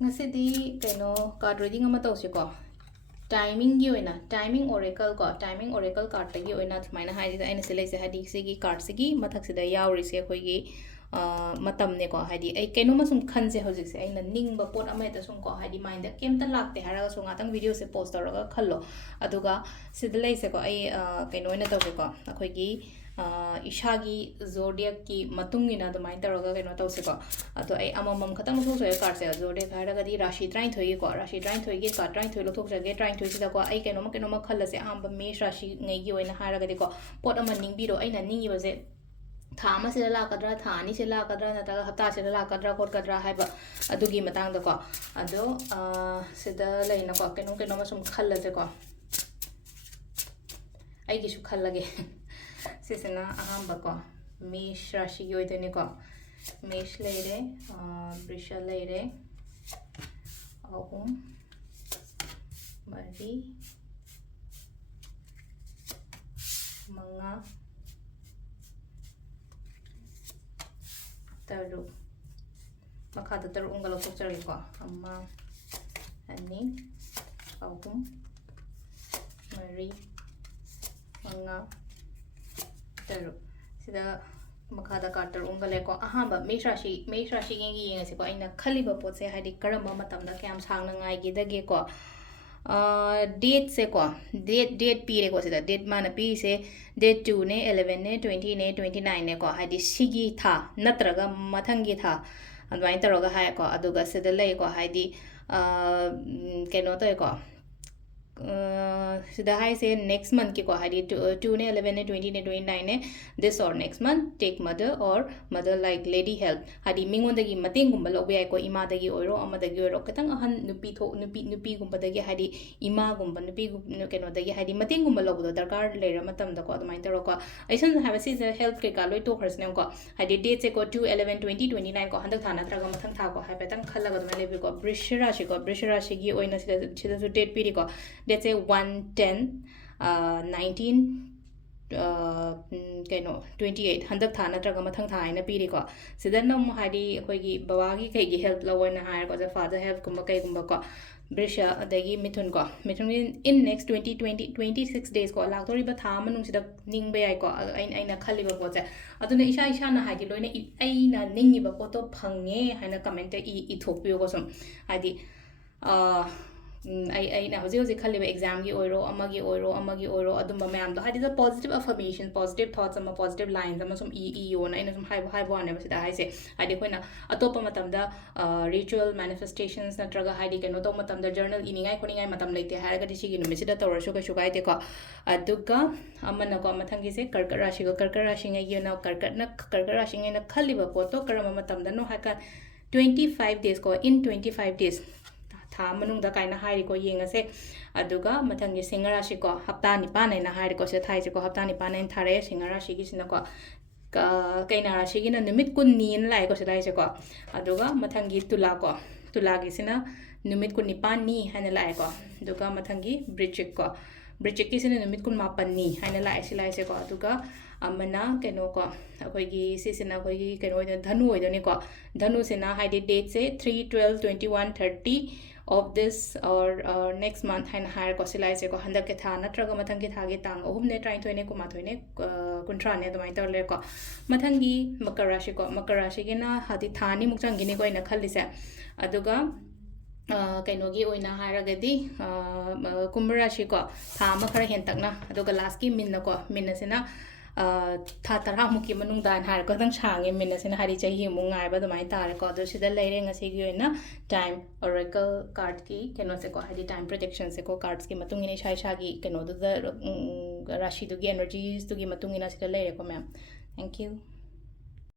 ngasi keno card reading ama tawsiko timing gi oina timing oracle ko timing oracle card tagi oina thmaina haidi da aina selai se hadi sigi card sigi mathak sida yauri se khoi gi matam ne ko hadi ai keno ma sum khan se hojik se aina ningba pot ama ta sum ko hadi mind da kem ta lakte hara so ngatang video se post taraga khallo aduga sida lai se ko ai keno ina tawse ko akhoi gi ishagi zodiac ki matungina do mai taraga keno tawse ko ato ai amamam khatang so so card se zodiac hara ga di rashi train thoi ko rashi train thoi gi card train thoi lo thok jage train thoi sida ko ai keno ma khalla se amba me rashi ngai gi oina hara ga di ko pot ama ning bi ro aina ningi ba se tha ma se la kadra tha ni se la kadra na ta hapta se la kadra kot kadra hai ba adugi matang da ko ado sida leina ko keno ma sum khalla se ko ai gi su khallage sisena ahamba ko mesh rashi gi oitene ko mesh leire brisha leire ahum mari manga taru makada taru ungalo sokchari ko amma ani ahum mari manga taru sida makada kartar ungale ko ahamba mesrashi ngi yengase ko aina khaliba pot se hadi karamba matam da kyam sangna ngai gi dage ko date se ko date pire ko sida date mana pi se date 2 ne 11 ne 20 ne 29 ne ko hadi sigi tha natraga mathangi tha adwain taroga ha ko aduga sida lei ko hadi keno to ko sida hai say next month ki ko hari 2 ne 11 ne 20 ne 29 ne this or next month take mother or mother like lady help hari mingon dagi mating gumba lobe ai ko ima dagi oiro ama dagi oiro katang ahan nupi tho nupi gumba dagi hari ima gumba nupi keno dagi hari mating gumba lobo darkar leira matam da ko admai taro ko aison have is health ke ka loi to khars ne ko hari date se ko 2 11 20 29 ko handak thana traga mathang tha ko ha petang khalla ga ma lebi ko brishra shi gi oina sida su date piri ko let's say 110 19 keno 28 handak tha natraga mathang tha aina piri ko sida nam hari khoi gi baba gi kai gi help lawana ha ko the father help kumba kai kumba ko brisha adagi mithun in next 26 days ko laktori ba tha manung sida ning be ai ko aina khali ba ko cha aduna isa na haidi loina aina ningi ba ko to phange haina comment i thokpio ko som hadi I now hoji khali exam gi oiro amagi oiro adumba mayam do hadi the positive affirmation positive thoughts ama positive lines ama sum e on ina sum hai bo ne basida hai se hadi koina atopa matam da ritual manifestations natraga hadi keno to matam da journal iningai khoningai matam leite haraga di sigi numisi da tawrasu ka shukai te ko aduga amana ko mathangi se karkar rashi ngai gi na karkar rashi ngai na khali ba ko to karama matam da no haka 25 days ko in 25 days tha manung da kaina hairi ko yenga se aduga mathang ye singara shi ko hapta ni pa na hairi ko se thai se ko hapta ni pa na thare singara shi gi sina ko kaina ra shi gi na numit kun nin lai ko se lai se ko aduga mathang gi tula gi sina numit kun ni pa ni hana lai ko aduga mathang gi bridge ki sina numit kun ma pan ni hana lai si lai se ko aduga amana keno ko akoi gi sisina koi gi keno dhanu oidoni ko dhanu sina haidi date se 3 12 21 30 of this or next month and higher ko silai se ko handak ke tha natraga mathang ki thagi tang ohum ne try thoine ko ma thoine kuntra ne domai tor le ko mathang gi makar rashi gi na hadi thani mukchang gi ne ko ina khalli se aduga kaino gi oina haragadi kumbh rashi ko tha ma khara hen takna aduga last ki min na ko min na sina tha tara muki manung dan har ko dang change min na sin hari chahi mu ngai ba domai tar ko do sida leire ngasi gi na time oracle card ki keno se ko hari time prediction se ko cards ki matung ini shai gi keno do rashi du gi energies du gi matung ina sida leire ko ma'am thank you